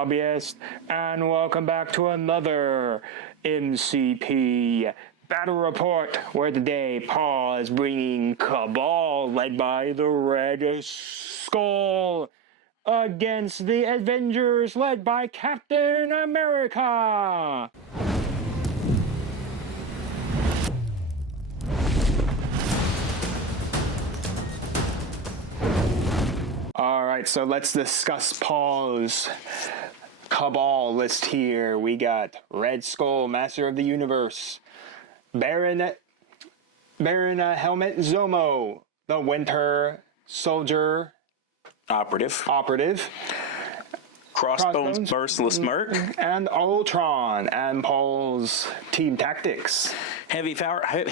hobbyist, and welcome back to another MCP Battle Report, where today Paul is bringing Cabal, led by the Red Skull, against the Avengers, led by Captain America. Alright, so let's discuss Paul's Cabal list here. We got Red Skull, Master of the Universe, Baron Helmet Zemo, the Winter Soldier Operative, Crossbones Merciless Merc, and Ultron, and Paul's Team Tactics. Heavy firepower.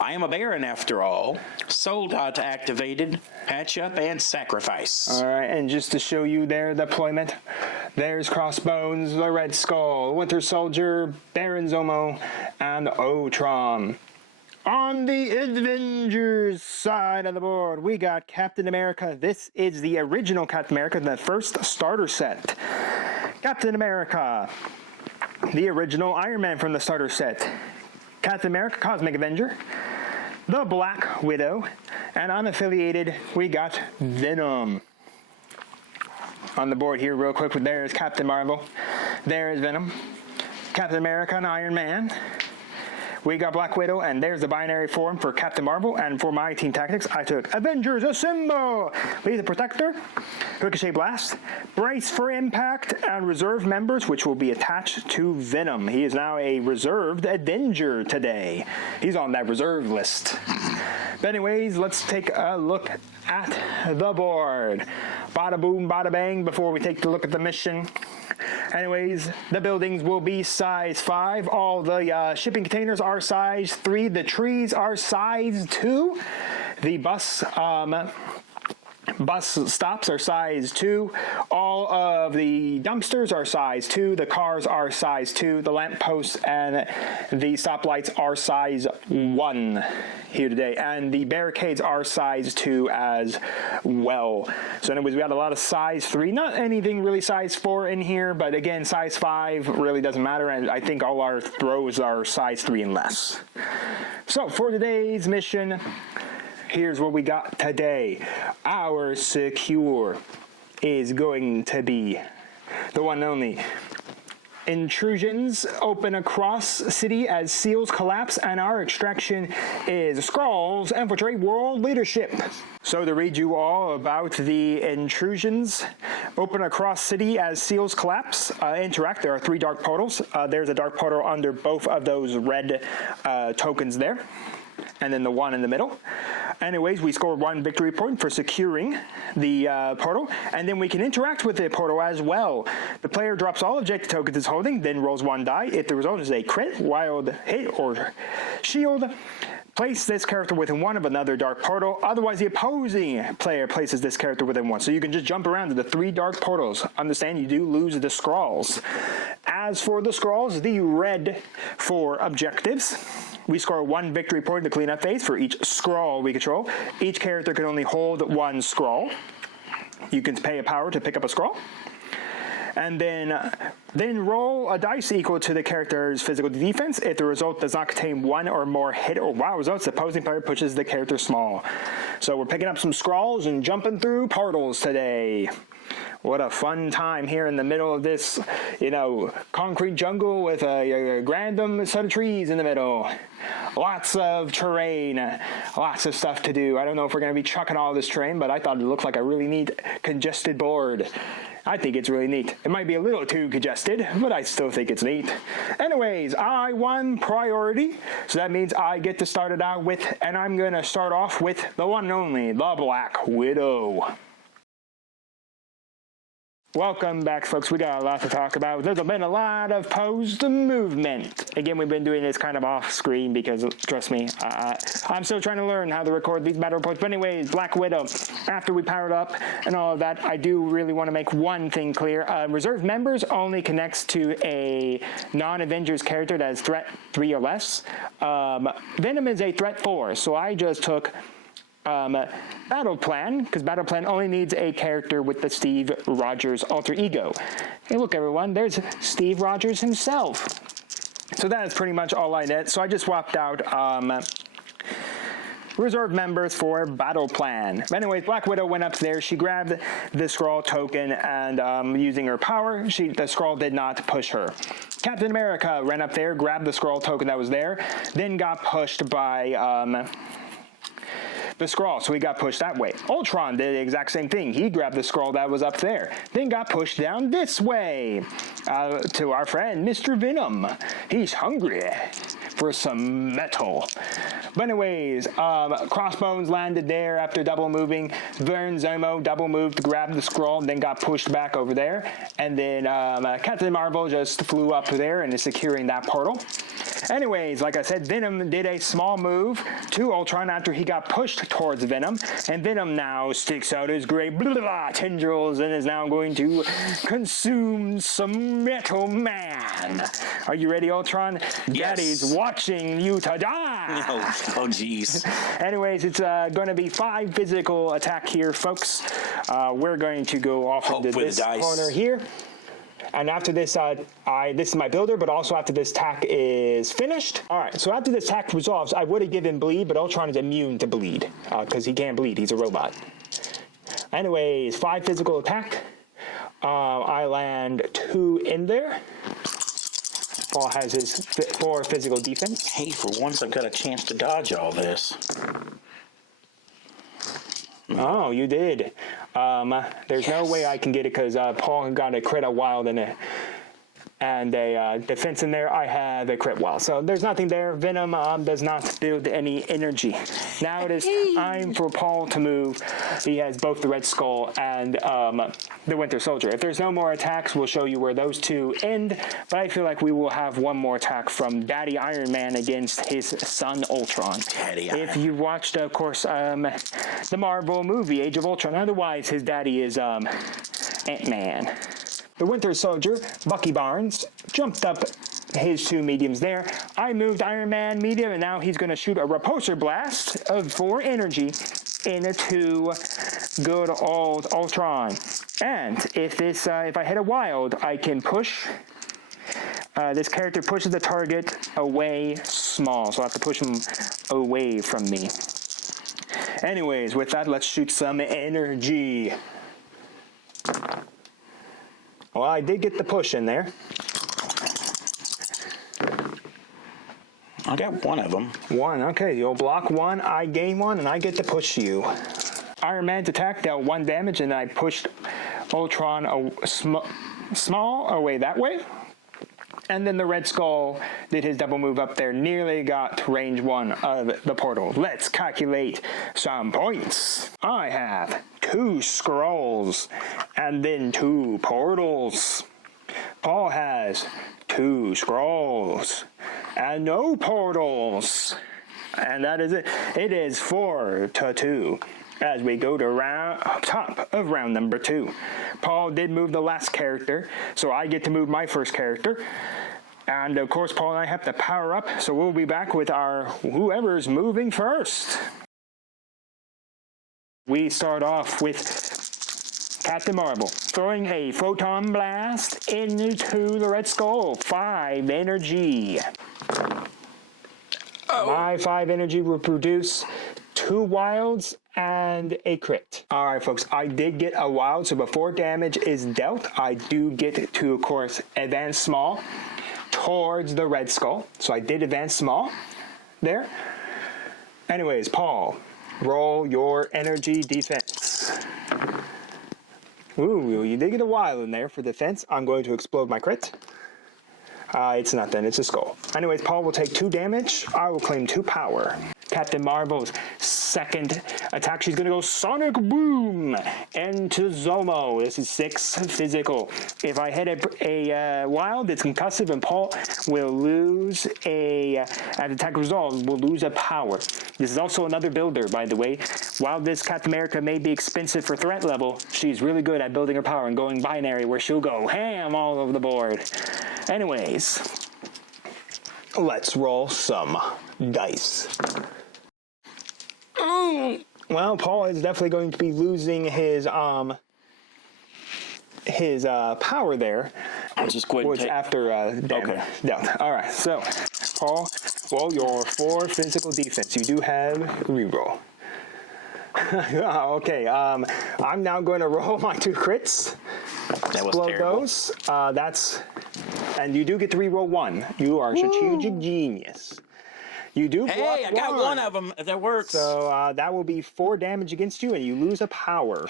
I am a Baron after all. Sold-out activated, patch up, and sacrifice. Alright, and just to show you their deployment, there's Crossbones, the Red Skull, Winter Soldier, Baron Zemo, and Ultron. On the Avengers side of the board, we got Captain America. This is the original Captain America, the first starter set. Captain America, the original Iron Man from the starter set. Captain America, Cosmic Avenger, the Black Widow, and unaffiliated, we got Venom. On the board here real quick, there's Captain Marvel, there is Venom, Captain America and Iron Man. We got Black Widow, and there's the binary form for Captain Marvel, and for my Team Tactics, I took Avengers Assemble, Lethal Protector, Ricochet Blast, Brace for Impact, and Reserve members, which will be attached to Venom. He is now a reserved Avenger today. He's on that reserve list. But anyways, let's take a look at the board. Bada boom, bada bang, before we take a look at the mission. Anyways, the buildings will be size 5. All the shipping containers are size 3. The trees are size 2. The bus stops are size 2. All of the dumpsters are size 2. The cars are size 2. The lampposts and the stoplights are size 1 here today. And the barricades are size 2 as well. So anyways, we got a lot of size 3. Not anything really size 4 in here, but again, size 5 really doesn't matter. And I think all our throws are size 3 and less. So for today's mission, here's what we got today. Our secure is going to be the one and only. Intrusions open across city as seals collapse, and our extraction is Skrulls infiltrate world leadership. So to read you all about the intrusions, open across city as seals collapse, interact. There are 3 dark portals. There's a dark portal under both of those red tokens there, and then the one in the middle. Anyways, we score 1 victory point for securing the portal, and then we can interact with the portal as well. The player drops all objective tokens it's holding, then rolls 1 die. If the result is a crit, wild hit, or shield, place this character within one of another dark portal. Otherwise, the opposing player places this character within one. So you can just jump around to the 3 dark portals. Understand, you do lose the Skrulls. As for the Skrulls, the red for objectives. We score 1 victory point in the cleanup phase for each Skrull we control. Each character can only hold 1 Skrull. You can pay a power to pick up a Skrull. And then roll a dice equal to the character's physical defense. If the result does not contain 1 or more hit or wow results, the opposing player pushes the character small. So we're picking up some Skrulls and jumping through portals today. What a fun time here in the middle of this, concrete jungle with a random set of trees in the middle. Lots of terrain, lots of stuff to do. I don't know if we're going to be chucking all this terrain, but I thought it looked like a really neat congested board. I think it's really neat. It might be a little too congested, but I still think it's neat. Anyways, I won priority, so that means I get to start it out with, and I'm going to start off with the one and only, the Black Widow. Welcome back, folks. We got a lot to talk about. There's been a lot of posed movement. Again, we've been doing this kind of off screen because, trust me, I'm still trying to learn how to record these battle reports. But anyways, Black Widow, after we powered up and all of that, I do really want to make one thing clear. Reserve members only connects to a non-Avengers character that is threat 3 or less. Venom is a threat 4, so I just took battle plan, because battle plan only needs a character with the Steve Rogers alter ego. Hey, look, everyone, there's Steve Rogers himself. So that is pretty much all I did. So I just swapped out reserve members for battle plan. But anyways, Black Widow went up there. She grabbed the Skrull token, and using her power, the Skrull did not push her. Captain America ran up there, grabbed the Skrull token that was there, then got pushed by the Skrull, so he got pushed that way. Ultron did the exact same thing. He grabbed the Skrull that was up there, then got pushed down this way to our friend Mr. Venom. He's hungry for some metal. But anyways, Crossbones landed there after double moving. Vern Zemo double moved, grabbed the Skrull, then got pushed back over there. And then Captain Marvel just flew up there and is securing that portal. Anyways, like I said, Venom did a small move to Ultron after he got pushed towards Venom, and Venom now sticks out his great tendrils and is now going to consume some Metal Man. Are you ready, Ultron? Yes. Daddy's watching you to die. Oh, jeez. Anyways, it's going to be 5 physical attack here, folks. We're going to go off into this corner here. And after this, this is my builder, but also after this attack is finished. All right, so after this attack resolves, I would have given bleed, but Ultron is immune to bleed because he can't bleed. He's a robot. Anyways, 5 physical attack. I land 2 in there. Paul has his 4 physical defense. Hey, for once I've got a chance to dodge all this. Oh, you did. There's no way I can get it because Paul got a crit a wild and a defense in there. I have a crit wild. So there's nothing there. Venom does not build any energy. Now it is time for Paul to move. He has both the Red Skull and the Winter Soldier. If there's no more attacks, we'll show you where those 2 end. But I feel like we will have one more attack from Daddy Iron Man against his son Ultron. If you watched, of course, the Marvel movie Age of Ultron, otherwise his daddy is Ant-Man. The Winter Soldier, Bucky Barnes, jumped up his 2 mediums there. I moved Iron Man medium, and now he's going to shoot a repulsor blast of 4 energy into good old Ultron. And if I hit a wild, I can push. This character pushes the target away small, so I have to push him away from me. Anyways, with that, let's shoot some energy. Well, I did get the push in there. I got 1 of them. 1, okay. You'll block 1, I gain 1, and I get to push you. Iron Man's attack dealt 1 damage, and I pushed Ultron small away that way. And then the Red Skull did his double move up there, nearly got range 1 of the portal. Let's calculate some points. I have 2 Skrulls and then 2 portals. Paul has 2 Skrulls and no portals. And that is it. It is 4-2. As we go to top of round number 2. Paul did move the last character, so I get to move my first character. And of course, Paul and I have to power up, so we'll be back with our whoever's moving first. We start off with Captain Marvel throwing a photon blast into the Red Skull. 5 energy. My 5 energy will produce 2 wilds and a crit. Alright folks, I did get a wild, so before damage is dealt, I do get to, of course, advance small towards the Red Skull. So I did advance small there. Anyways, Paul, roll your energy defense. Ooh, you did get a wild in there for defense. I'm going to explode my crit. It's nothing, it's a skull. Anyways, Paul will take 2 damage. I will claim 2 power. Captain Marvel's second attack, she's going to go Sonic Boom into Zemo. This is 6 physical. If I hit a wild, it's concussive, and Paul will lose at attack resolve, will lose a power. This is also another builder, by the way. While this Captain America may be expensive for threat level, she's really good at building her power and going binary, where she'll go ham all over the board. Anyways, let's roll some dice. Well, Paul is definitely going to be losing his power there. I'll just go ahead and take... after damage dealt. All right, so Paul, well, your 4 physical defense. You do have reroll. Okay, I'm now going to roll my 2 crits. That was terrible. Those. And you do get to reroll 1. You are a strategic genius. You do block Hey, I got 1 of them. That works. So that will be 4 damage against you, and you lose a power.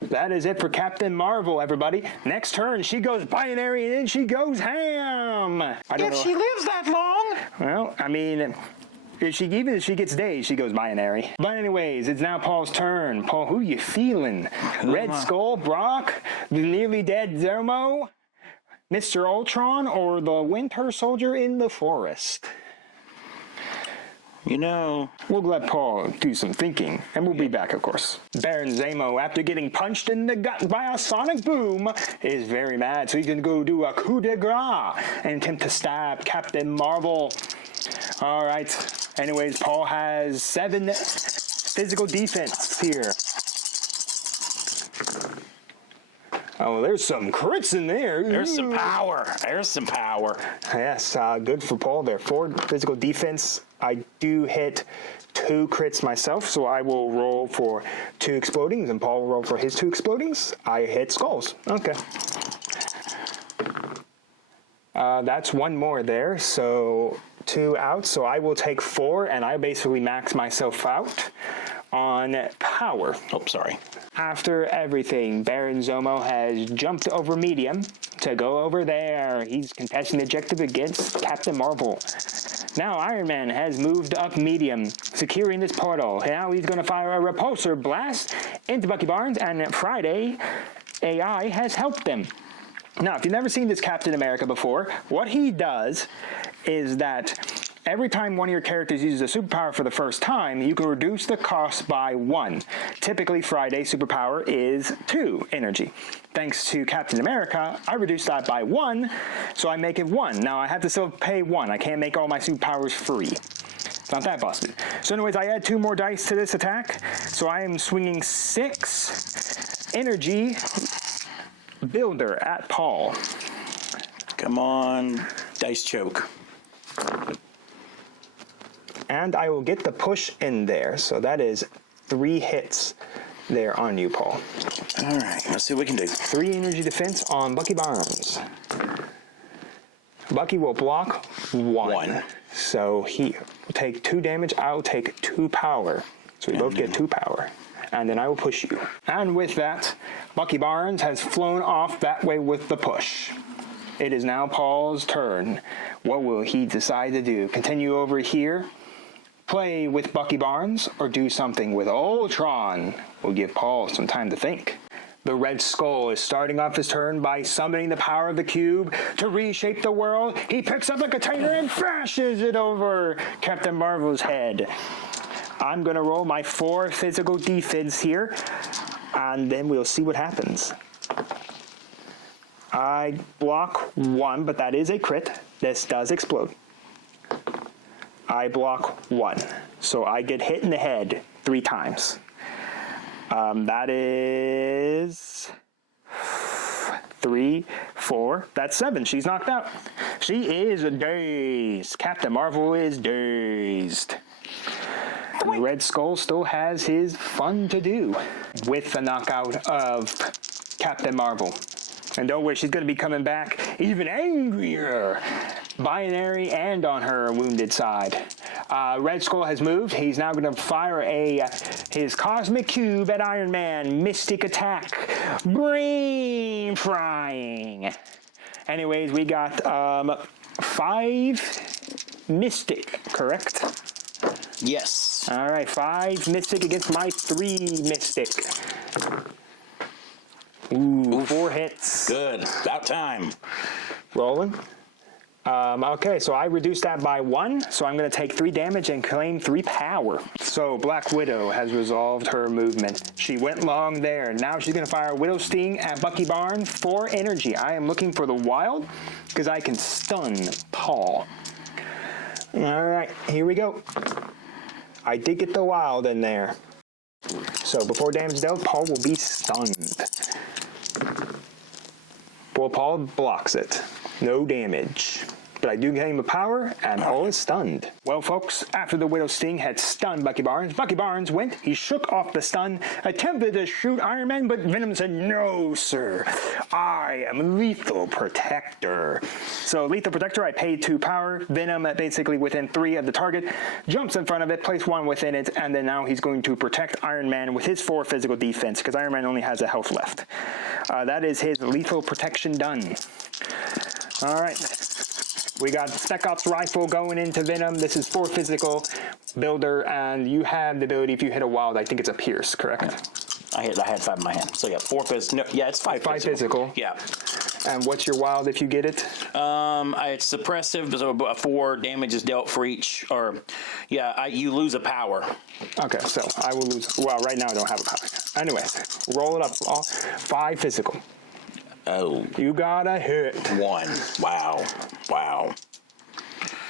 That is it for Captain Marvel, everybody. Next turn, she goes binary, and then she goes ham. If she lives that long. Well, I mean, even if she gets dazed, she goes binary. But anyways, it's now Paul's turn. Paul, who you feeling? Red Skull, Brock, the nearly dead Zemo, Mr. Ultron, or the Winter Soldier in the forest? You know, we'll let Paul do some thinking, and we'll be back, of course. Baron Zemo, after getting punched in the gut by a sonic boom, is very mad, so he's going to go do a coup de grace and attempt to stab Captain Marvel. All right. Anyways, Paul has 7 physical defense here. Oh, there's some crits in there. There's some power. There's some power. Yes, good for Paul there. 4 physical defense. I do hit 2 crits myself, so I will roll for 2 explodings, and Paul will roll for his 2 explodings. I hit skulls. Okay. That's 1 more there, so 2 out. So I will take 4, and I basically max myself out on power. Oh, sorry. After everything, Baron Zemo has jumped over medium to go over there. He's contesting the objective against Captain Marvel. Now Iron Man has moved up medium, securing this portal. Now he's going to fire a repulsor blast into Bucky Barnes, and Friday AI has helped them. Now, if you've never seen this Captain America before, what he does is that every time one of your characters uses a superpower for the first time, you can reduce the cost by 1. Typically, Friday's superpower is 2 energy. Thanks to Captain America, I reduced that by 1, so I make it 1. Now, I have to still pay 1. I can't make all my superpowers free. It's not that busted. So anyways, I add 2 more dice to this attack, so I am swinging 6 energy builder at Paul. Come on, dice choke. And I will get the push in there, so that is 3 hits there on you, Paul. All right, let's see what we can do. 3 energy defense on Bucky Barnes. Bucky will block 1. So he will take 2 damage, I'll take 2 power. So we both get 2 power. And then I will push you. And with that, Bucky Barnes has flown off that way with the push. It is now Paul's turn. What will he decide to do? Continue over here, play with Bucky Barnes, or do something with Ultron? We'll give Paul some time to think. The Red Skull is starting off his turn by summoning the power of the cube to reshape the world. He picks up the container and bashes it over Captain Marvel's head. I'm going to roll my 4 physical defense here, and then we'll see what happens. I block 1, but that is a crit. This does explode. I block 1, so I get hit in the head 3 times. That is 3, 4, that's 7. She's knocked out. She is dazed. Captain Marvel is dazed. The Red Skull still has his fun to do with the knockout of Captain Marvel. And don't worry, she's going to be coming back even angrier. Binary and on her wounded side. Red Skull has moved. He's now going to fire his cosmic cube at Iron Man. Mystic attack. Brain frying. Anyways, we got 5 mystic, correct? Yes. All right, 5 mystic against my 3 mystic. Ooh, 4 hits. Good. About time. Rolling. Okay, so I reduced that by 1, so I'm going to take 3 damage and claim 3 power. So Black Widow has resolved her movement. She went long there. Now she's going to fire Widow Sting at Bucky Barnes for energy. I am looking for the wild because I can stun Paul. All right, here we go. I did get the wild in there. So before damage dealt, Paul will be stunned. Well, Paul blocks it. No damage. But I do gain the power, and Paul is stunned. Well, folks, after the Widow's Sting had stunned Bucky Barnes went, he shook off the stun, attempted to shoot Iron Man, but Venom said, "No, sir. I am Lethal Protector." So, Lethal Protector, I paid 2 power. Venom, basically within 3 of the target, jumps in front of it, place 1 within it, and then now he's going to protect Iron Man with his 4 physical defense, because Iron Man only has a health left. That is his Lethal Protection done. All right. We got Spec Ops Rifle going into Venom. This is 4 physical builder, and you have the ability, if you hit a wild, I think it's a Pierce, correct? Yeah. I had 5 in my hand. So yeah, 4 physical. No, yeah, it's 5 physical. Yeah. And what's your wild if you get it? It's suppressive, so 4 damage is dealt for each, or yeah, you lose a power. Okay, so I will lose, well, right now I don't have a power. Anyways, roll it up, 5 physical. Oh. You got a hit. 1. Wow. Wow.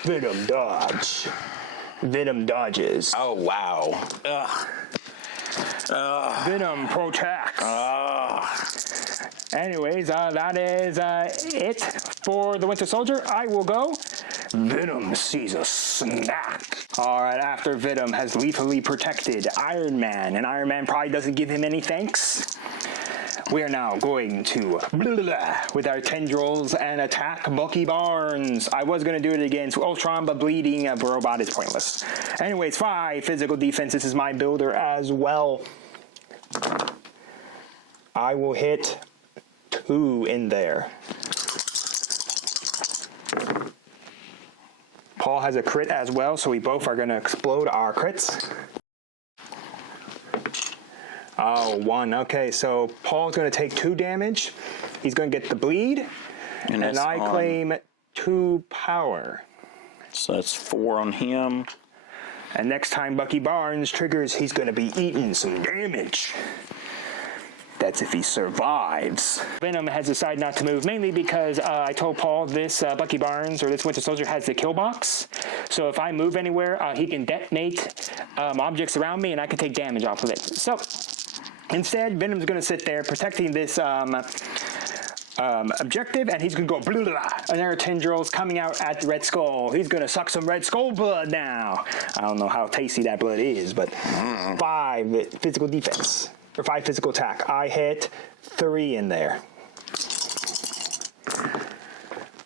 Venom dodge. Venom dodges. Oh, wow. Ugh. Venom protects. Anyways, that is it for the Winter Soldier. I will go. Venom sees a snack. All right, after Venom has lethally protected Iron Man, and Iron Man probably doesn't give him any thanks, we are now going to with our tendrils and attack Bucky Barnes. I was going to do it against Ultron, but bleeding a robot is pointless. Anyways, 5 physical defense. This is my builder as well. I will hit 2 in there. Paul has a crit as well, so we both are going to explode our crits. Oh, 1. Okay, so Paul's going to take 2 damage. He's going to get the bleed, and I claim 2 power. So that's 4 on him. And next time Bucky Barnes triggers, he's going to be eating some damage. That's if he survives. Venom has decided not to move, mainly because I told Paul this Bucky Barnes, or this Winter Soldier, has the kill box. So if I move anywhere, he can detonate objects around me, and I can take damage off of it. So instead, Venom's going to sit there protecting this objective, and he's going to go blah, blah, and there are tendrils coming out at the Red Skull. He's going to suck some Red Skull blood now. I don't know how tasty that blood is, but 5 physical defense, or 5 physical attack. I hit 3 in there.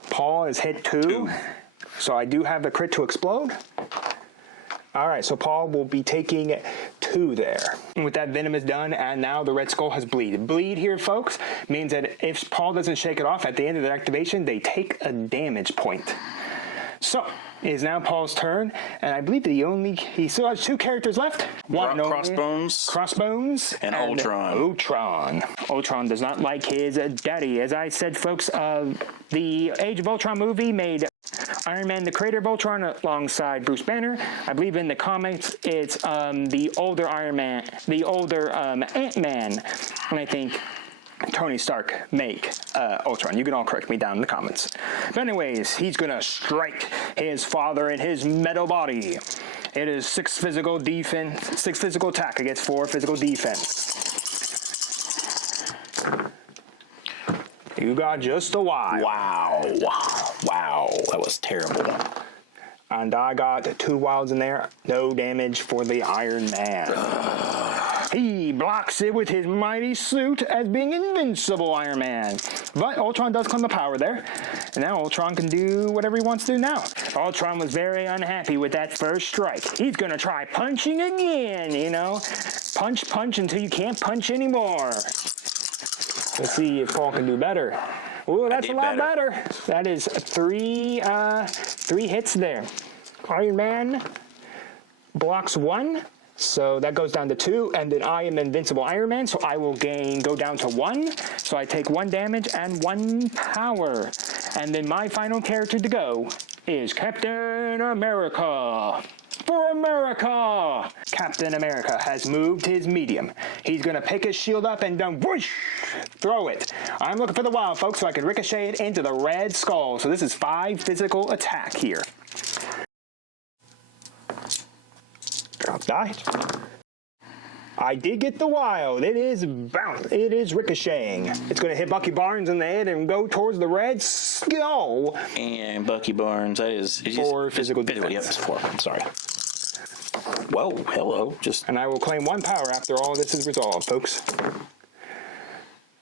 Paul has hit 2, so I do have the crit to explode. All right, so Paul will be taking 2 there. And with that, Venom is done, and now the Red Skull has bleed. Bleed here, folks, means that if Paul doesn't shake it off at the end of their activation, they take a damage point. So, it is now Paul's turn, and I believe he still has 2 characters left. Crossbones. And Ultron. Ultron does not like his daddy. As I said, folks, the Age of Ultron movie made Iron Man, the creator of Ultron, alongside Bruce Banner. I believe in the comics, it's the older Iron Man, the older Ant-Man, and I think Tony Stark make Ultron. You can all correct me down in the comments. But anyways, he's gonna strike his father in his metal body. It is 6 physical defense, 6 physical attack against 4 physical defense. You got just a wild. Wow, that was terrible. And I got 2 wilds in there. No damage for the Iron Man. He blocks it with his mighty suit as being invincible Iron Man. But Ultron does claim the power there. And now Ultron can do whatever he wants to do now. Ultron was very unhappy with that first strike. He's going to try punching again, you know. Punch until you can't punch anymore. Let's see if Paul can do better. Ooh, that's a lot better. That is 3 hits there. Iron Man blocks 1. So that goes down to 2, and then I am Invincible Iron Man, so I will go down to 1. So I take 1 damage and 1 power. And then my final character to go is Captain America. For America! Captain America has moved his medium. He's gonna pick his shield up and whoosh, throw it. I'm looking for the wild, folks, so I can ricochet it into the Red Skull. So this is 5 physical attack here. Died. I did get the wild. It is ricocheting. It's going to hit Bucky Barnes in the head and go towards the red skull. And Bucky Barnes, that is... 4 physical defense. Yep, it's 4. I'm sorry. Whoa, hello. And I will claim 1 power after all this is resolved, folks.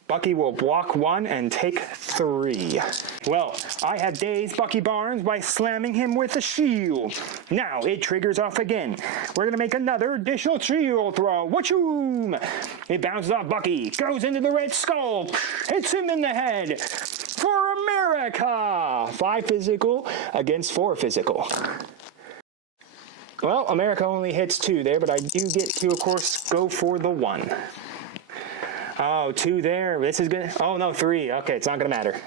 Bucky will block 1 and take 3. Well, I have dazed Bucky Barnes by slamming him with a shield. Now it triggers off again. We're gonna make another additional shield throw. Wachoom! It bounces off Bucky, goes into the red skull, hits him in the head. For America! 5 physical against 4 physical. Well, America only hits 2 there, but I do get to, of course, go for the 1. Oh, 2 there. This is good. Oh, no, 3. Okay, it's not going to matter.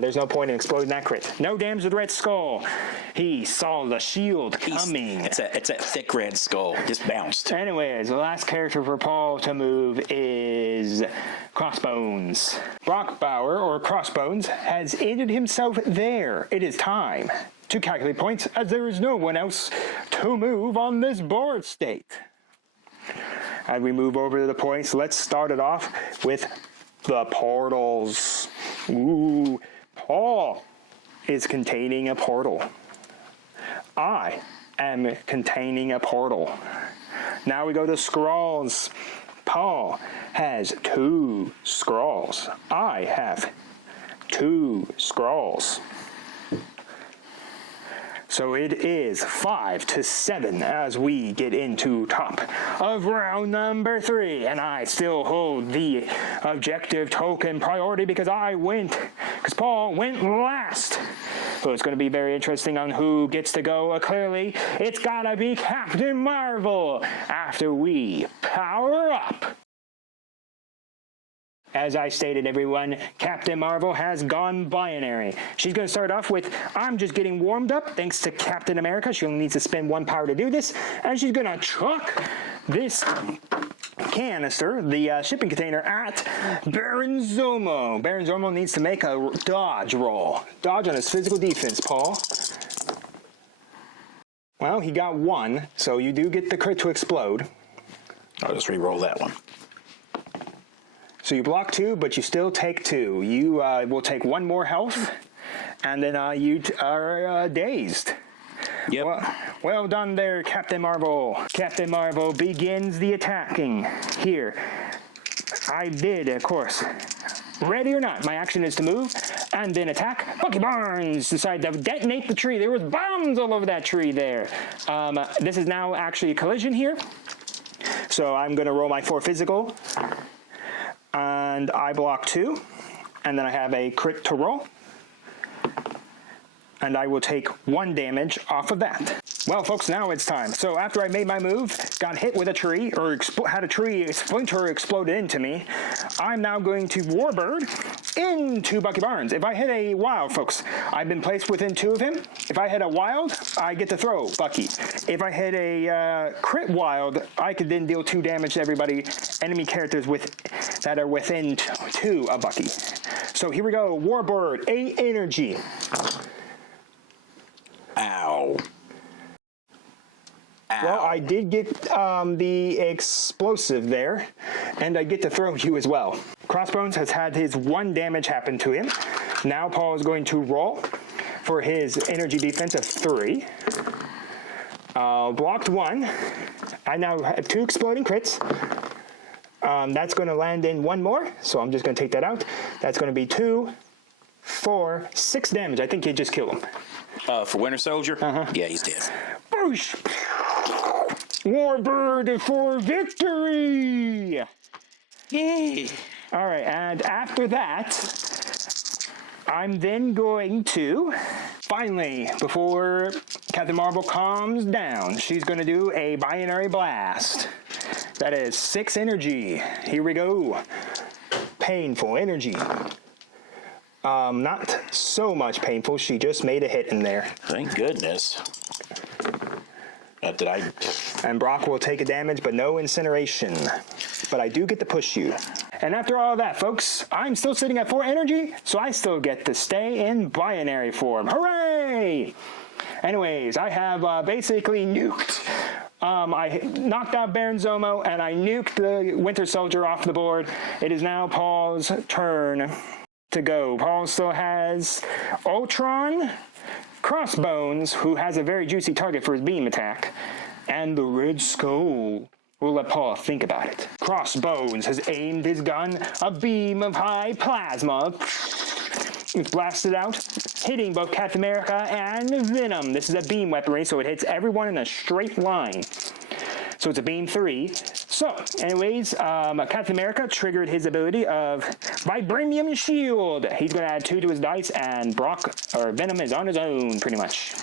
There's no point in exploding that crit. No damage to the red skull. He saw the shield coming. It's that thick red skull. Just bounced. Anyways, the last character for Paul to move is Crossbones. Brock Bauer, or Crossbones, has injured himself there. It is time to calculate points, as there is no one else to move on this board state. As we move over to the points, let's start it off with the portals. Ooh, Paul is containing a portal. I am containing a portal. Now we go to scrolls. Paul has 2 scrolls. I have 2 scrolls. So it is 5-7 as we get into top of round number 3. And I still hold the objective token priority because Paul went last. So it's going to be very interesting on who gets to go. Clearly, it's got to be Captain Marvel after we power up. As I stated, everyone, Captain Marvel has gone binary. She's going to start off with, I'm just getting warmed up thanks to Captain America. She only needs to spend 1 power to do this. And she's going to chuck this canister, the shipping container, at Baron Zemo. Baron Zemo needs to make a dodge roll. Dodge on his physical defense, Paul. Well, he got 1, so you do get the crit to explode. I'll just re-roll that one. So you block 2, but you still take 2. You will take 1 more health, and then you are dazed. Yep. Well done there, Captain Marvel. Captain Marvel begins the attacking. Here, I did, of course. Ready or not, my action is to move, and then attack. Bucky Barnes decided to detonate the tree. There was bombs all over that tree there. This is now actually a collision here. So I'm going to roll my 4 physical. And I block 2, and then I have a crit to roll, and I will take 1 damage off of that. Well, folks, now it's time. So after I made my move, got hit with a tree, or had a tree splinter exploded into me, I'm now going to Warbird into Bucky Barnes. If I hit a wild, folks, I've been placed within 2 of him. If I hit a wild, I get to throw Bucky. If I hit a crit wild, I could then deal 2 damage to everybody, enemy characters that are within 2 of Bucky. So here we go, Warbird, 8 energy. Ow. Well, I did get the explosive there, and I get to throw you as well. Crossbones has had his 1 damage happen to him. Now Paul is going to roll for his energy defense of 3. Blocked 1. I now have 2 exploding crits. That's going to land in 1 more, so I'm just going to take that out. That's going to be 2, 4, 6 damage. I think you just killed him. For Winter Soldier? Uh-huh. Yeah, he's dead. Boosh! Warbird for victory! Yay! All right, and after that, I'm then going to, finally, before Captain Marvel calms down, she's going to do a binary blast. That is 6 energy. Here we go. Painful energy. Not so much painful. She just made a hit in there. Thank goodness. Did I? And Brock will take a damage, but no incineration. But I do get to push you. And after all that, folks, I'm still sitting at 4 energy, so I still get to stay in binary form. Hooray! Anyways, I have basically nuked I knocked out Baron Zemo, and I nuked the Winter Soldier off the board. It is now Paul's turn to go. Paul still has Ultron, Crossbones, who has a very juicy target for his beam attack, and the Red Skull. We'll let Paul think about it. Crossbones has aimed his gun, a beam of high plasma. It's blasted out, hitting both Captain America and Venom. This is a beam weaponry, so it hits everyone in a straight line. So it's a beam 3. So, anyways, Captain America triggered his ability of Vibranium Shield. He's going to add 2 to his dice, and Venom is on his own, pretty much.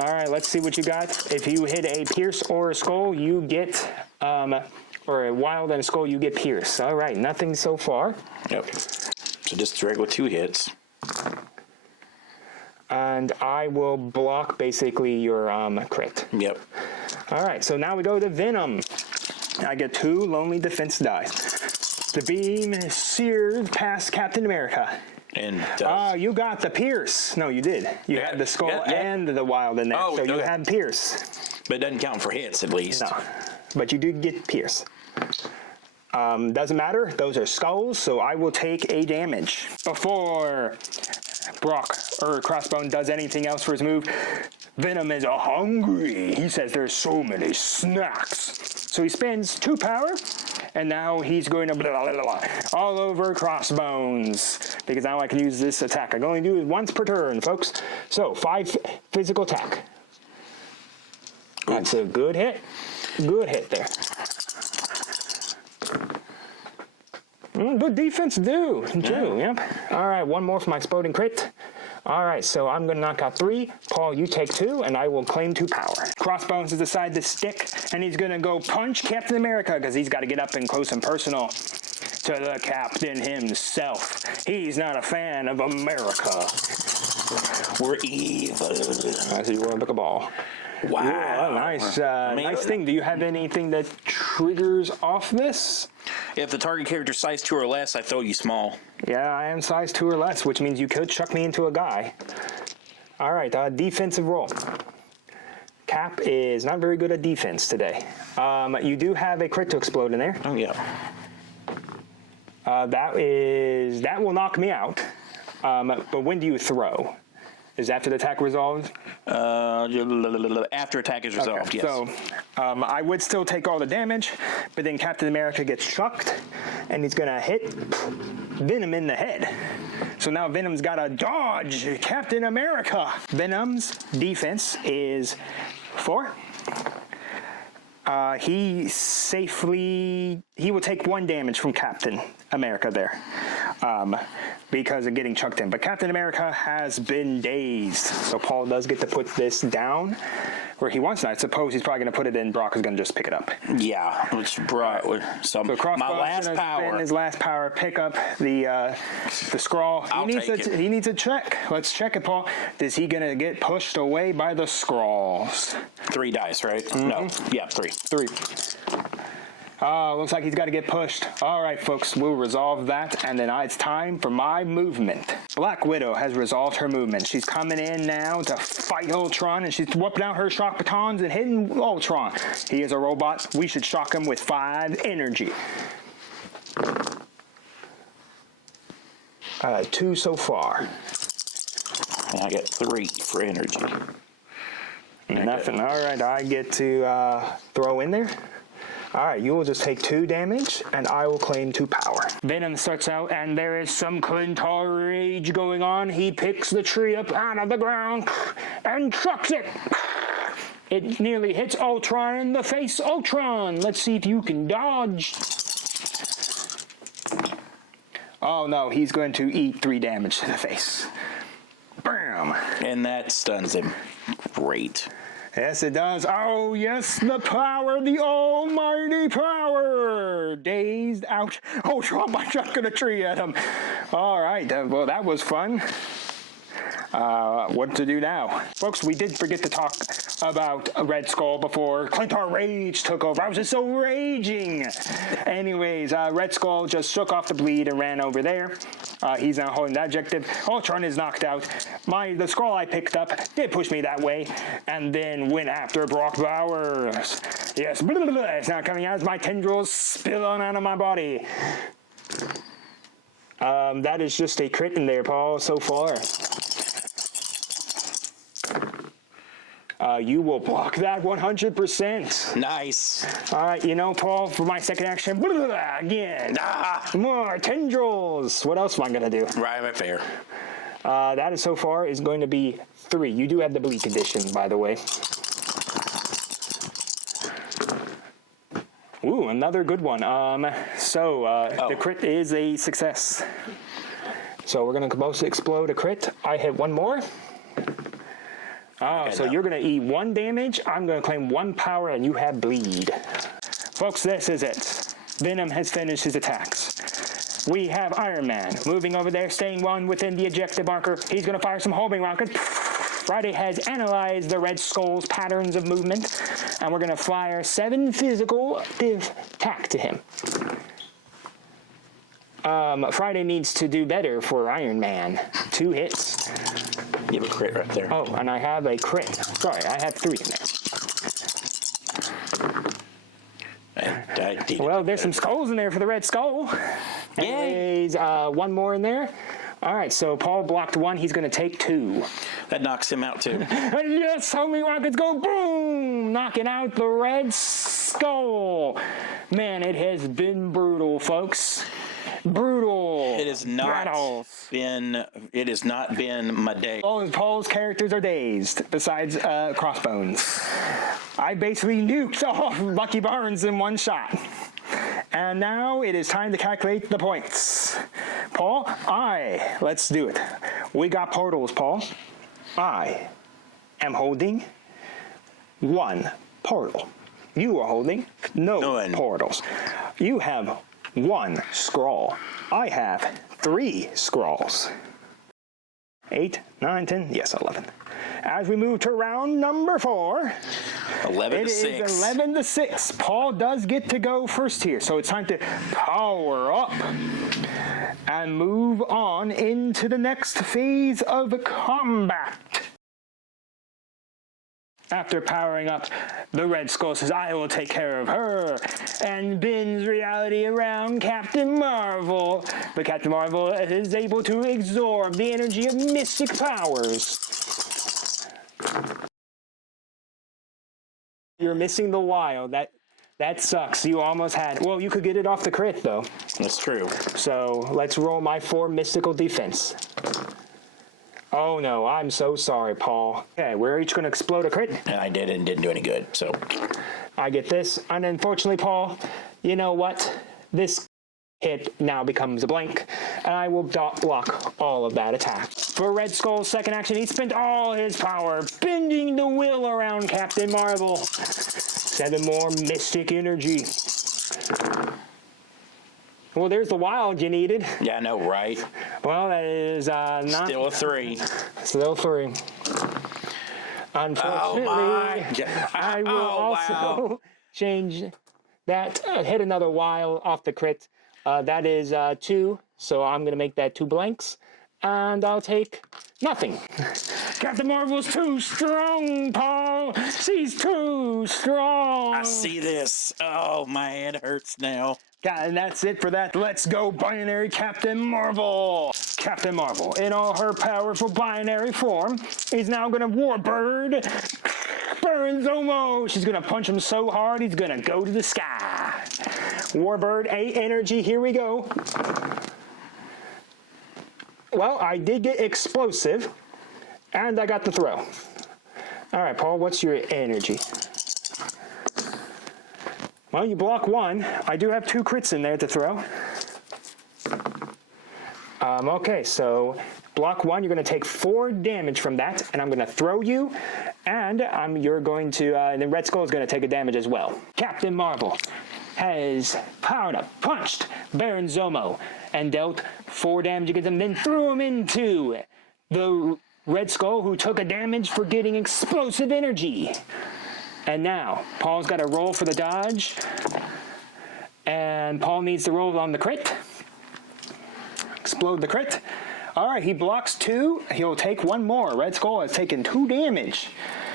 All right, let's see what you got. If you hit a Pierce or a Skull, you get, or a Wild and a Skull, you get Pierce. All right, nothing so far. Yep. So just regular 2 hits. And I will block basically your crit. Yep. All right, so now we go to Venom. I get 2 lonely defense dice. The beam is seared past Captain America. And you got the Pierce. No, you did. You had the Skull and the Wild in there, so you had Pierce. But it doesn't count for hits, at least. No, but you did get Pierce. Doesn't matter. Those are skulls, so I will take a damage. Before Crossbone does anything else for his move, Venom is hungry. He says there's so many snacks. So he spends 2 power, and now he's going to blah, blah, blah, all over Crossbones, because now I can use this attack. I can only do it once per turn, folks. So 5 physical attack. That's a good hit. Good hit there. Good defense, yep. All right, 1 more for my exploding crit. All right, so I'm going to knock out 3. Paul, you take 2, and I will claim 2 power. Crossbones has decided to stick, and he's going to go punch Captain America, because he's got to get up and close and personal to the Captain himself. He's not a fan of America. We're evil. I see you want to pick a ball. Wow. Yeah, nice. Nice thing. Do you have anything that triggers off this? If the target character is size 2 or less, I throw you small. Yeah, I am size 2 or less, which means you could chuck me into a guy. All right, defensive roll. Cap is not very good at defense today. You do have a crit to explode in there. Oh, yeah. That will knock me out. But when do you throw? Is after the attack resolved? After attack is resolved, okay, yes. So I would still take all the damage, but then Captain America gets chucked, and he's going to hit Venom in the head. So now Venom's got to dodge Captain America. Venom's defense is 4. He will take 1 damage from Captain America there. Because of getting chucked in. But Captain America has been dazed. So Paul does get to put this down where he wants it. I suppose he's probably going to put it in. Brock is going to just pick it up. Yeah, which brought so my last power. His last power, pick up the scroll. He needs a check. Let's check it, Paul. Is he going to get pushed away by the scrolls? 3 dice, right? Mm-hmm. No. Yeah, 3. 3. Looks like he's got to get pushed. All right, folks, we'll resolve that, and then it's time for my movement. Black Widow has resolved her movement. She's coming in now to fight Ultron, and she's whipping out her shock batons and hitting Ultron. He is a robot. We should shock him with 5 energy. 2 so far. And I got 3 for energy. Nothing. All right, I get to throw in there. All right, you will just take 2 damage, and I will claim 2 power. Venom starts out, and there is some Clintar rage going on. He picks the tree up out of the ground and chucks it. It nearly hits Ultron in the face. Ultron, let's see if you can dodge. Oh, no, he's going to eat 3 damage to the face. Bam! And that stuns him. Great. Yes, it does. Oh, yes, the power, the almighty power. Dazed out. Oh, Trump, I'm chucking a tree at him. All right, well, that was fun. What to do now? Folks, we did forget to talk about a Red Skull before Clintar Rage took over. I was just so raging. Anyways, Red Skull just shook off the bleed and ran over there. He's now holding that objective. Ultron is knocked out. The scroll I picked up did push me that way, and then went after Brock Bowers. Yes, blah, blah, blah, it's not coming out as my tendrils spill on out of my body. That is just a crit in there, Paul, so far. You will block that 100%. Nice. All right, you know, Paul, for my second action, blah, blah, blah, again. More tendrils. What else am I going to do? Right, fair. That is so far is going to be 3. You do have the bleed condition, by the way. Ooh, another good one. The crit is a success. So we're going to mostly explode a crit. I hit one more. Oh, so you're going to eat 1 damage. I'm going to claim 1 power, and you have bleed. Folks, this is it. Venom has finished his attacks. We have Iron Man moving over there, staying 1 within the objective marker. He's going to fire some homing rockets. Friday has analyzed the Red Skull's patterns of movement, and we're going to fire 7 physical attack to him. Friday needs to do better for Iron Man. 2 hits. You have a crit right there. Oh, and I have a crit. Sorry, I have 3 in there. Well, there's some skulls in there for the Red Skull. Anyways, 1 more in there. All right, so Paul blocked 1. He's going to take 2. That knocks him out, too. Yes, homing rockets go boom! Knocking out the Red Skull. Man, it has been brutal, folks. Brutal. It has not been my day. Paul's characters are dazed, besides Crossbones. I basically nuked off Bucky Barnes in 1 shot. And now it is time to calculate the points. Paul, let's do it. We got portals, Paul. I am holding 1 portal. You are holding no portals. You have 1 scroll. I have 3 scrolls. 8, 9, 10, yes, 11. As we move to round number 4, 11 to 6. It is 11 to 6. Paul does get to go first here, so it's time to power up and move on into the next phase of combat. After powering up, the Red Skull says, I will take care of her, and bends reality around Captain Marvel. But Captain Marvel is able to absorb the energy of mystic powers. You're missing the wild. That sucks. You almost had... Well, you could get it off the crit, though. That's true. So, let's roll my 4 mystical defense. Oh no, I'm so sorry, Paul. Okay, we're each going to explode a crit. And I did and didn't do any good, so. I get this. And unfortunately, Paul, you know what? This hit now becomes a blank, and I will block all of that attack. For Red Skull's second action, he spent all his power, bending the will around Captain Marvel. 7 more mystic energy. Well, there's the wild you needed. Yeah, I know, right? Well, that is not... Still a 3. Still 3. Unfortunately, I will also change that. Hit another wild off the crit. That is 2, so I'm going to make that 2 blanks. And I'll take nothing. Captain Marvel's too strong, Paul. She's too strong. I see this. Oh, my head hurts now. And that's it for that. Let's go binary Captain Marvel. Captain Marvel, in all her powerful binary form, is now going to Warbird Burn Zomo. She's going to punch him so hard, he's going to go to the sky. Warbird, 8 energy. Here we go. Well, I did get explosive, and I got the throw. All right, Paul, what's your energy? Well, you block 1. I do have 2 crits in there to throw. Okay, so block 1, you're going to take 4 damage from that, and I'm going to throw you, and you're going to, and then Red Skull is going to take a damage as well. Captain Marvel has powered up, punched Baron Zemo, and dealt 4 damage against him, then threw him into the Red Skull, who took a damage for getting explosive energy. And now, Paul's got to roll for the dodge. And Paul needs to roll on the crit. Explode the crit. All right, he blocks 2. He'll take 1 more. Red Skull has taken 2 damage.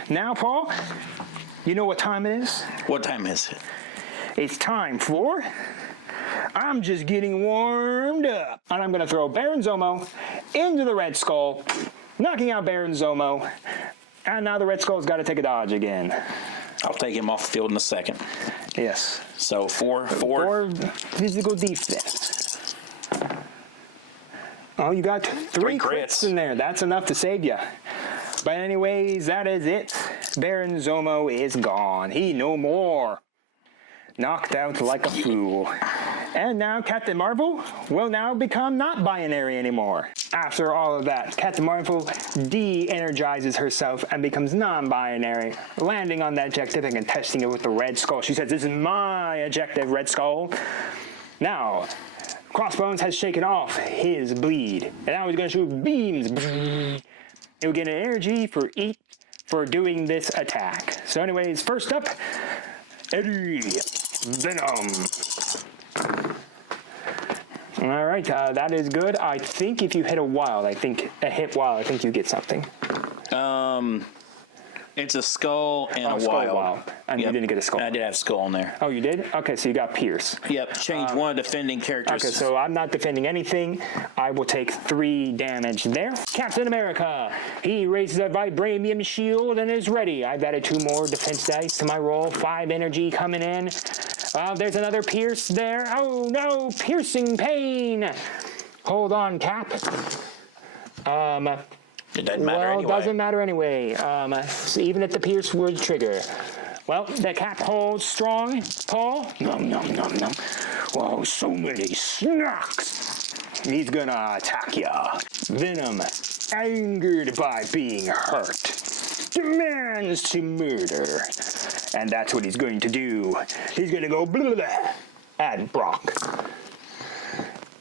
Now, Paul, you know what time it is? What time is it? It's time for... I'm just getting warmed up. And I'm going to throw Baron Zemo into the Red Skull, knocking out Baron Zemo. And now the Red Skull's got to take a dodge again. I'll take him off the field in a second. Yes. So 4 physical defense. Oh, you got 3 crits in there. That's enough to save you. But anyways, that is it. Baron Zemo is gone. He no more. Knocked out like a fool. And now Captain Marvel will now become not binary anymore. After all of that, Captain Marvel de-energizes herself and becomes non-binary, landing on that objective and testing it with the Red Skull. She says, "This is my objective, Red Skull." Now, Crossbones has shaken off his bleed, and now he's going to shoot beams. He'll get an energy for doing this attack. So anyways, first up, Eddie Venom. All right, that is good. I think if you hit a wild, I think you get something. It's a skull and a wild. And yep. You didn't get a skull. I did have skull in there. Oh, you did? Okay, so you got Pierce. Yep, change one defending characters. Okay, so I'm not defending anything. I will take 3 damage there. Captain America. He raises a vibranium shield and is ready. I've added 2 more defense dice to my roll. 5 energy coming in. There's another Pierce there. Oh, no, piercing pain. Hold on, Cap. It doesn't matter anyway. Well, it doesn't matter anyway. So even if the Pierce would trigger. Well, the Cap holds strong. Paul? Nom, nom, nom, nom. Whoa, so many snacks. He's gonna attack ya. Venom, angered by being hurt, demands to murder. And that's what he's going to do. He's gonna go blah, blah, at Brock.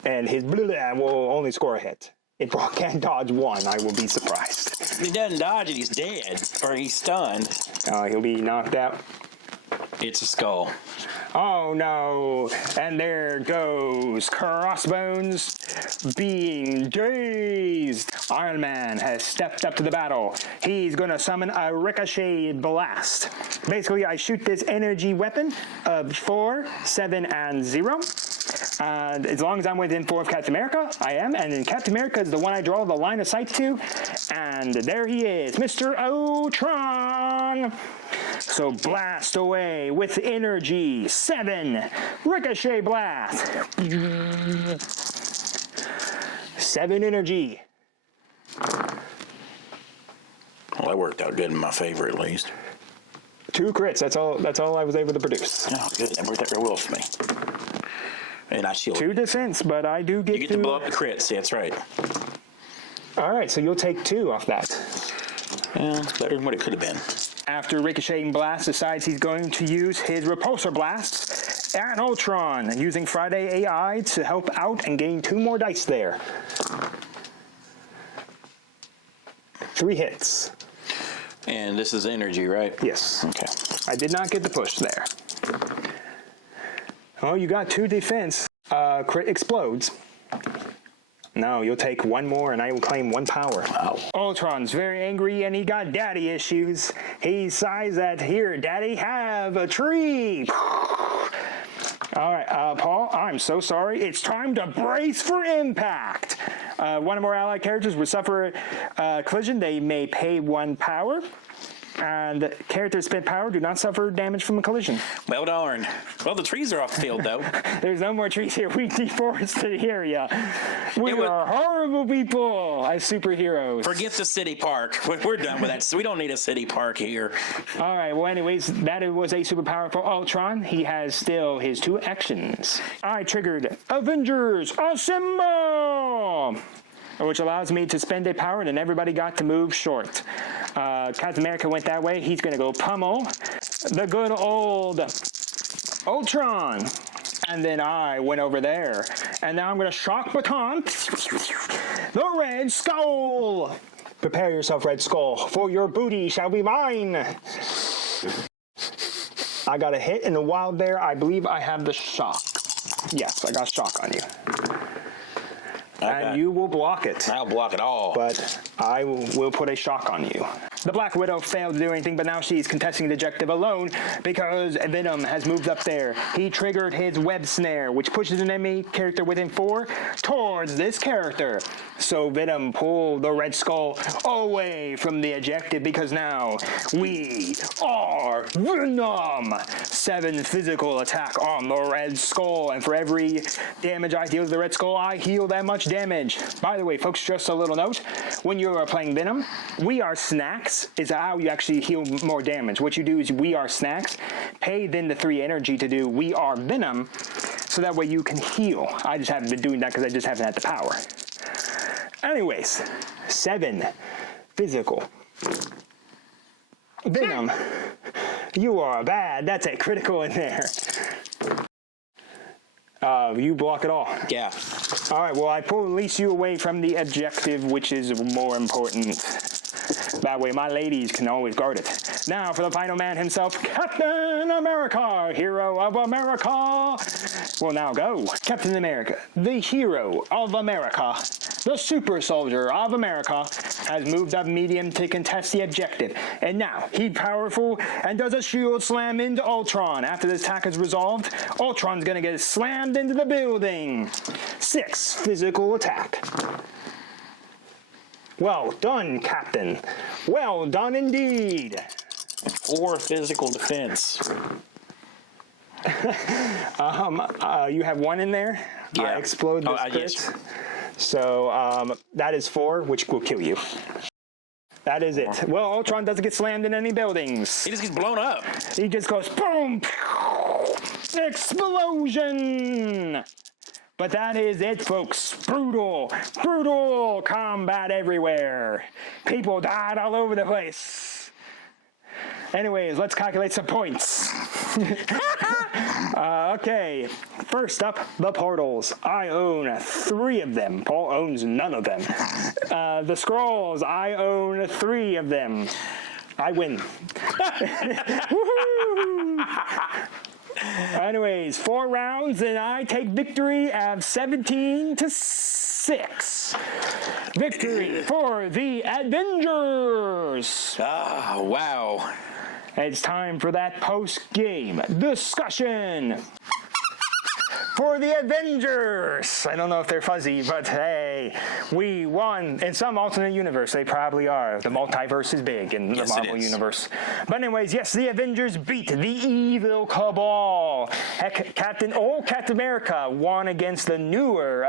And his blah, blah will only score a hit. If Brock can't dodge 1, I will be surprised. If he doesn't dodge it, he's dead. Or he's stunned. He'll be knocked out. It's a skull. Oh no! And there goes Crossbones being dazed. Iron Man has stepped up to the battle. He's gonna summon a Ricochet Blast. Basically, I shoot this energy weapon of 4, 7, and 0. And as long as I'm within 4 of Captain America, I am. And then Captain America is the one I draw the line of sight to. And there he is, Mr. Ultron. So blast away with energy. 7. Ricochet Blast. 7 energy. Well, that worked out good in my favor, at least. 2 crits. That's all I was able to produce. Oh, good. That worked out real well for me. And I shield. 2 defense, but I do get You get to blow up the crits. Yeah, that's right. All right, so you'll take 2 off that. Yeah, it's better than what it could have been. After Ricocheting Blast decides he's going to use his Repulsor Blast at Ultron, using Friday AI to help out and gain 2 more dice there. 3 hits. And this is energy, right? Yes. Okay. I did not get the push there. Oh, you got 2 defense. Crit explodes. No, you'll take 1 more and I will claim 1 power. Wow. Ultron's very angry and he got daddy issues. He sighs at, "Here, daddy, have a tree." All right, Paul, I'm so sorry. It's time to brace for impact. One or more allied characters will suffer collision. They may pay 1 power. And characters spent power do not suffer damage from a collision. Well, darn. Well, the trees are off the field, though. There's no more trees here. We deforested the area. We are horrible people as superheroes. Forget the city park. We're done with that. So we don't need a city park here. All right. Well, anyways, that was a super powerful Ultron. He has still his 2 actions. I triggered Avengers Assemble, which allows me to spend a power, and then everybody got to move short. Captain America went that way. He's going to go pummel the good old Ultron. And then I went over there. And now I'm going to shock baton the Red Skull. Prepare yourself, Red Skull, for your booty shall be mine. I got a hit in the wild there. I believe I have the shock. Yes, I got shock on you. And you will block it. I'll block it all. But I will put a shock on you. The Black Widow failed to do anything, but now she's contesting the objective alone because Venom has moved up there. He triggered his web snare, which pushes an enemy character within 4 towards this character. So Venom pulled the Red Skull away from the objective because now we are Venom. 7 physical attack on the Red Skull, and for every damage I deal to the Red Skull, I heal that much damage. By the way, folks, just a little note. When you are playing Venom, we are snacks is how you actually heal more damage. What you do is we are snacks, pay then the 3 energy to do we are Venom, so that way you can heal. I just haven't been doing that because I just haven't had the power. Anyways, 7 physical. Venom, you are bad. That's a critical in there. You block it all. Yeah. All right, well, I release you away from the objective, which is more important. That way my ladies can always guard it. Now for the final man himself, Captain America, hero of America. Will now go. Captain America, the hero of America, the super soldier of America, has moved up medium to contest the objective. And now he's powerful and does a shield slam into Ultron. After this attack is resolved, Ultron's gonna get slammed into the building. 6 physical attack. Well done, Captain. Well done indeed. 4 physical defense. You have 1 in there. Yeah. I explode this crit. Yes. So that is 4, which will kill you. That is it. Well, Ultron doesn't get slammed in any buildings. He just gets blown up. He just goes boom, explosion. But that is it, folks. Brutal, brutal combat everywhere. People died all over the place. Anyways, let's calculate some points. Okay, first up, the portals. I own 3 of them. Paul owns none of them. The scrolls, I own 3 of them. I win. Anyways, 4 rounds, and I take victory of 17-6. Victory for the Avengers. Oh, wow. It's time for that post-game discussion. For the Avengers! I don't know if they're fuzzy, but hey, we won. In some alternate universe, they probably are. The multiverse is big in the Marvel universe. But anyways, yes, the Avengers beat the evil Cabal. Heck, Captain America won against the newer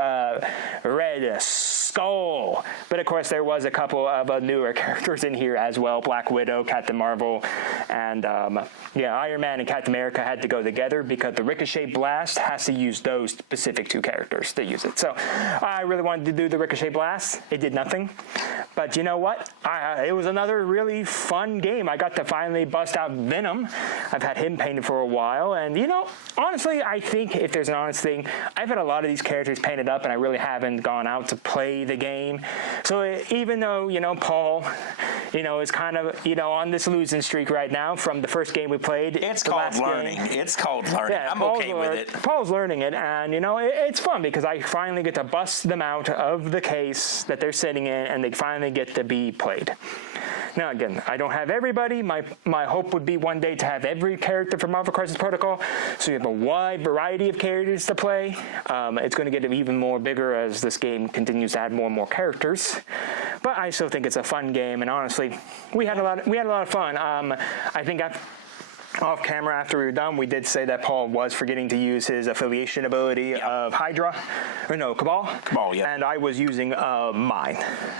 Red Skull. But of course, there was a couple of newer characters in here as well. Black Widow, Captain Marvel, and Iron Man and Captain America had to go together because the Ricochet Blast has to use those specific 2 characters to use it. So I really wanted to do the Ricochet Blast. It did nothing. But you know what? It was another really fun game. I got to finally bust out Venom. I've had him painted for a while. And, you know, honestly, I think if there's an honest thing, I've had a lot of these characters painted up and I really haven't gone out to play the game. So even though, you know, Paul, you know, is kind of, you know, on this losing streak right now from the first game we played. It's called learning. It's called learning. Yeah, I'm okay with it. Paul's learning it, and, you know, it's fun because I finally get to bust them out of the case that they're sitting in, and they finally get to be played. Now, again, I don't have everybody. My hope would be one day to have every character from Marvel Crisis Protocol, so you have a wide variety of characters to play. It's going to get even more bigger as this game continues to add more and more characters. But I still think it's a fun game, and honestly, we had a lot of fun. I think off camera after we were done, we did say that Paul was forgetting to use his affiliation ability of Cabal. Cabal, yeah. And I was using mine.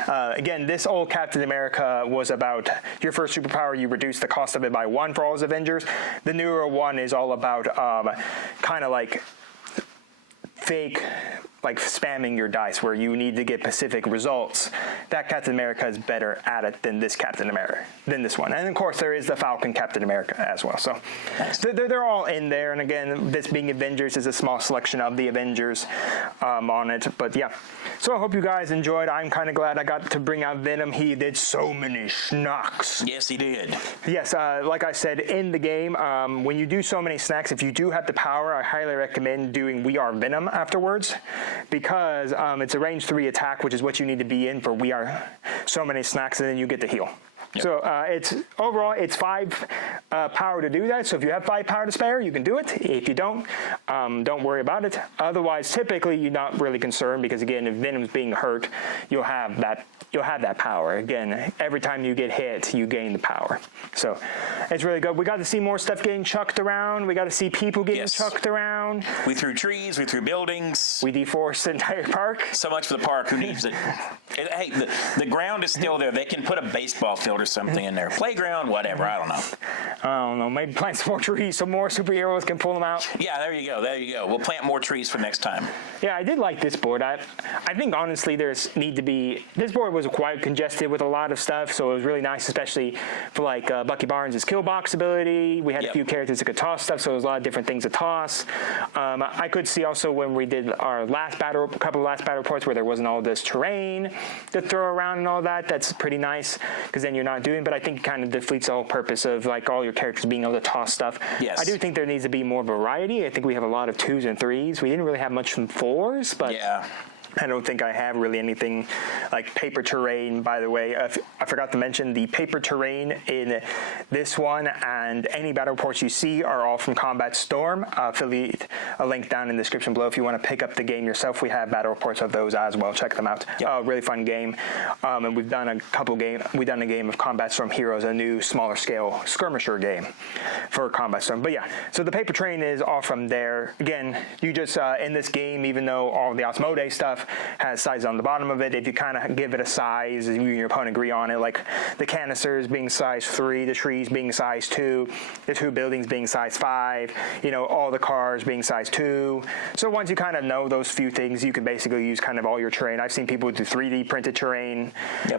Again, this old Captain America was about your first superpower, you reduce the cost of it by 1 for all his Avengers. The newer one is all about kind of like fake like spamming your dice where you need to get specific results, that Captain America is better at it than this Captain America, than this one. And of course there is the Falcon Captain America as well. So they're all in there. And again, this being Avengers is a small selection of the Avengers on it. But yeah, so I hope you guys enjoyed. I'm kind of glad I got to bring out Venom. He did so many snacks. Yes, he did. Yes, like I said, in the game, when you do so many snacks, if you do have the power, I highly recommend doing We Are Venom afterwards, because it's a range 3 attack, which is what you need to be in for We Are so many snacks, and then you get to heal. Yep. So it's overall, it's 5 power to do that. So if you have 5 power to spare, you can do it. If you don't worry about it. Otherwise, typically you're not really concerned, because again, if Venom's being hurt, you'll have that power. Again, every time you get hit, you gain the power. So it's really good. We got to see more stuff getting chucked around. We got to see people getting chucked around. We threw trees. We threw buildings. We deforested the entire park. So much for the park. Who needs it? Hey, the ground is still there. They can put a baseball field or something in there. Playground, whatever. I don't know. I don't know. Maybe plant some more trees so more superheroes can pull them out. Yeah, there you go. There you go. We'll plant more trees for next time. Yeah, I did like this board. I think honestly this board was quite congested with a lot of stuff, so it was really nice, especially for like Bucky Barnes' kill box ability. We had a few characters that could toss stuff, so there was a lot of different things to toss. I could see also when we did our couple of last battle reports where there wasn't all this terrain to throw around and all that. That's pretty nice, because then you're not doing, but I think it kind of defeats the whole purpose of like all your characters being able to toss stuff. Yes. I do think there needs to be more variety. I think we have a lot of 2s and 3s. We didn't really have much from 4s, but yeah. I don't think I have really anything like paper terrain. By the way, I forgot to mention the paper terrain in this one and any battle reports you see are all from Combat Storm. Affiliate a link down in the description below if you want to pick up the game yourself. We have battle reports of those as well. Check them out. Really fun game. And we've done a game of Combat Storm Heroes, a new smaller scale skirmisher game for Combat Storm. But yeah, so the paper terrain is all from there. Again, you just in this game, even though all the Asmodee stuff has size on the bottom of it, if you kind of give it a size, you and your opponent agree on it, like the canisters being size 3, the trees being size 2, the 2 buildings being size 5, all the cars being size 2. So once you kind of know those few things, you can basically use kind of all your terrain. I've seen people do 3D printed terrain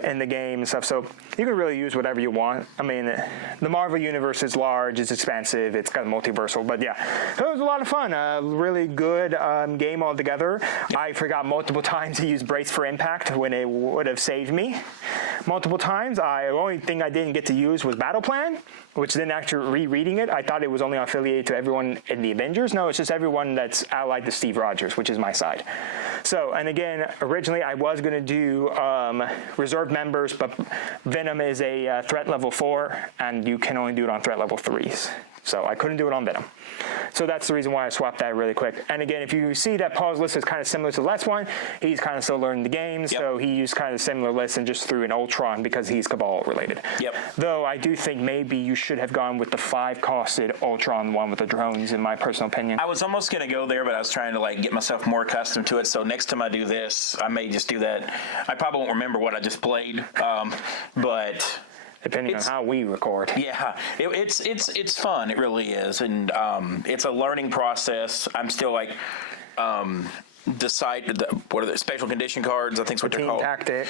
in the game and stuff, so you can really use whatever you want. I mean, the Marvel Universe is large, it's expansive, it's got multiversal, but yeah, it was a lot of fun. Really good game altogether. I forgot multiple times to use Brace for Impact when it would have saved me multiple times. The only thing I didn't get to use was Battle Plan, which then after rereading it, I thought it was only affiliated to everyone in the Avengers. No, it's just everyone that's allied to Steve Rogers, which is my side. So, and again, originally I was going to do reserved members, but Venom is a threat level 4, and you can only do it on threat level 3s. So I couldn't do it on Venom. So that's the reason why I swapped that really quick. And again, if you see that Paul's list is kind of similar to the last one, he's kind of still learning the game, so he used kind of similar lists and just threw an Ultron because he's Cabal related. Though I do think maybe you should have gone with the 5-costed Ultron one with the drones, in my personal opinion. I was almost going to go there, but I was trying to like get myself more accustomed to it. So next time I do this, I may just do that. I probably won't remember what I just played, but... Depending on how we record. Yeah, it's fun. It really is, and it's a learning process. I'm still like what are the special condition cards? I think is what they're called.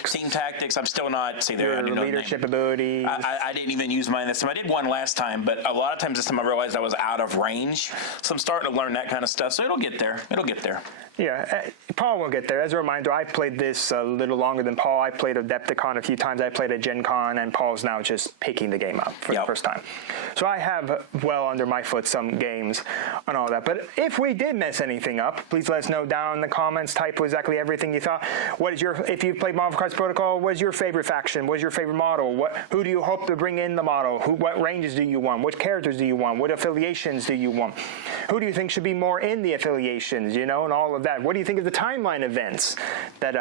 Team tactics. I'm still not. See there. The leadership abilities. I didn't even use mine this time. I did one last time, but a lot of times this time I realized I was out of range. So I'm starting to learn that kind of stuff. So it'll get there. It'll get there. Yeah, Paul will get there. As a reminder, I played this a little longer than Paul. I played Adepticon a few times. I played at Gen Con, and Paul's now just picking the game up for the first time. So I have well under my foot some games and all that. But if we did mess anything up, please let us know down in the comments. Type exactly everything you thought. If you've played Marvel Crisis Protocol, what's your favorite faction? What's your favorite model? Who do you hope to bring in the model? What ranges do you want? What characters do you want? What affiliations do you want? Who do you think should be more in the affiliations, and all of that? What do you think of the timeline events that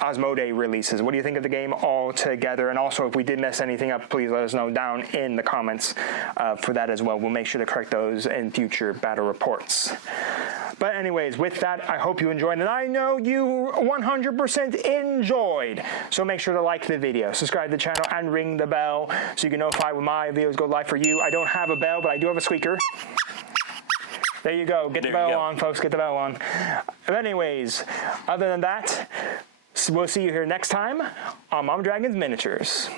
Asmodee releases? What do you think of the game altogether? And also, if we did mess anything up, please let us know down in the comments for that as well. We'll make sure to correct those in future battle reports. But anyways, with that, I hope you enjoyed, and I know you 100% enjoyed. So make sure to like the video, subscribe to the channel, and ring the bell so you can notify when my videos go live for you. I don't have a bell, but I do have a squeaker. There you go. Get the bell on, folks. Get the bell on. But anyways, other than that, we'll see you here next time on Mama Dragon's Miniatures.